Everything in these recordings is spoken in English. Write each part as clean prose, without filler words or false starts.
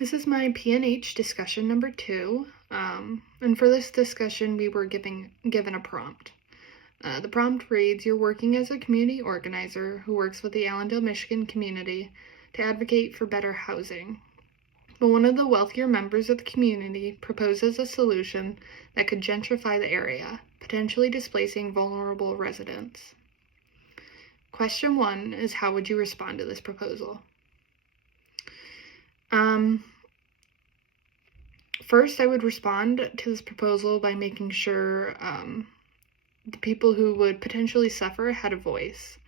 This is my PNH discussion number 2, and for this discussion we were given a prompt. The prompt reads, you're working as a community organizer who works with the Allendale, Michigan community to advocate for better housing. But one of the wealthier members of the community proposes a solution that could gentrify the area, potentially displacing vulnerable residents. Question 1 is, how would you respond to this proposal? First, I would respond to this proposal by making sure the people who would potentially suffer had a voice.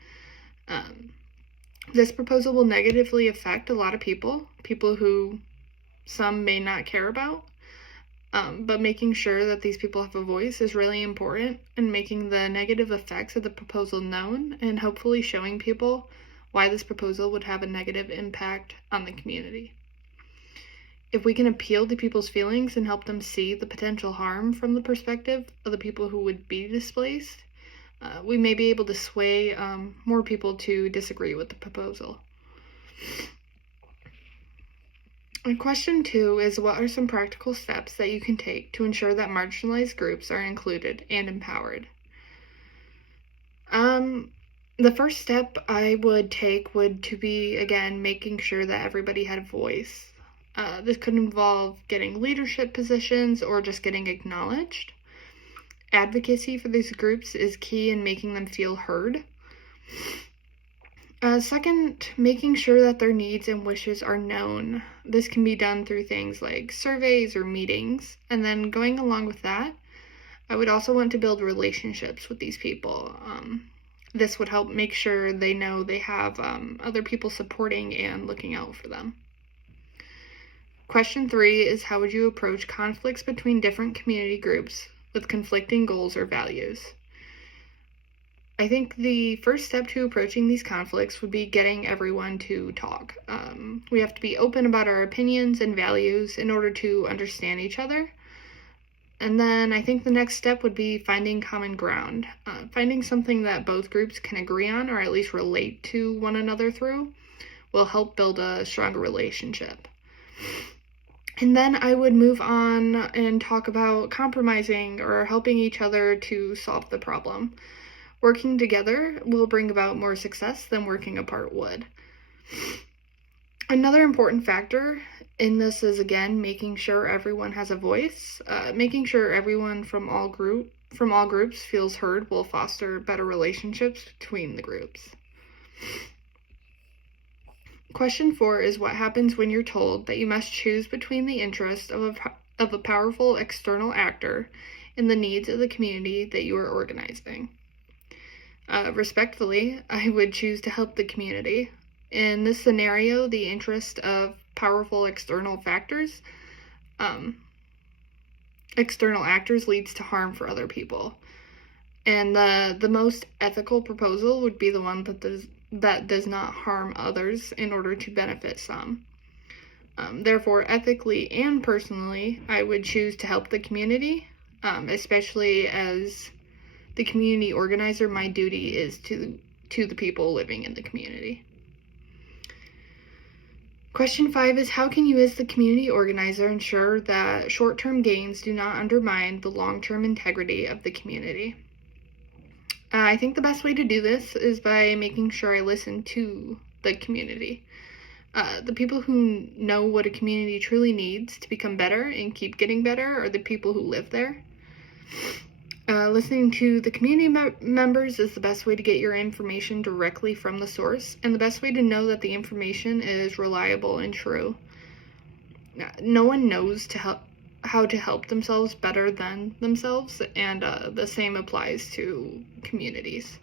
This proposal will negatively affect a lot of people who some may not care about, but making sure that these people have a voice is really important, and making the negative effects of the proposal known and hopefully showing people why this proposal would have a negative impact on the community. If we can appeal to people's feelings and help them see the potential harm from the perspective of the people who would be displaced, we may be able to sway more people to disagree with the proposal. And question 2 is, what are some practical steps that you can take to ensure that marginalized groups are included and empowered? The first step I would take would to be, again, making sure that everybody had a voice. This could involve getting leadership positions or just getting acknowledged. Advocacy for these groups is key in making them feel heard. Second, making sure that their needs and wishes are known. This can be done through things like surveys or meetings. And then going along with that, I would also want to build relationships with these people. This would help make sure they know they have other people supporting and looking out for them. Question 3 is, how would you approach conflicts between different community groups with conflicting goals or values? I think the first step to approaching these conflicts would be getting everyone to talk. We have to be open about our opinions and values in order to understand each other. And then I think the next step would be finding common ground. Finding something that both groups can agree on, or at least relate to one another through, will help build a stronger relationship. And then I would move on and talk about compromising or helping each other to solve the problem. Working together will bring about more success than working apart would. Another important factor in this is, again, making sure everyone has a voice. Making sure everyone from all groups feels heard will foster better relationships between the groups. Question 4 is, what happens when you're told that you must choose between the interests of a powerful external actor and the needs of the community that you are organizing? Respectfully, I would choose to help the community. In this scenario, the interest of powerful external actors leads to harm for other people. And the most ethical proposal would be the one that does not harm others in order to benefit some. Therefore, ethically and personally, I would choose to help the community, especially as the community organizer. My duty is to the people living in the community. Question 5 is, how can you as the community organizer ensure that short-term gains do not undermine the long-term integrity of the community? I think the best way to do this is by making sure I listen to the community. The people who know what a community truly needs to become better and keep getting better are the people who live there. Listening to the community members is the best way to get your information directly from the source, and the best way to know that the information is reliable and true. No one knows how to help themselves better than themselves, and the same applies to communities.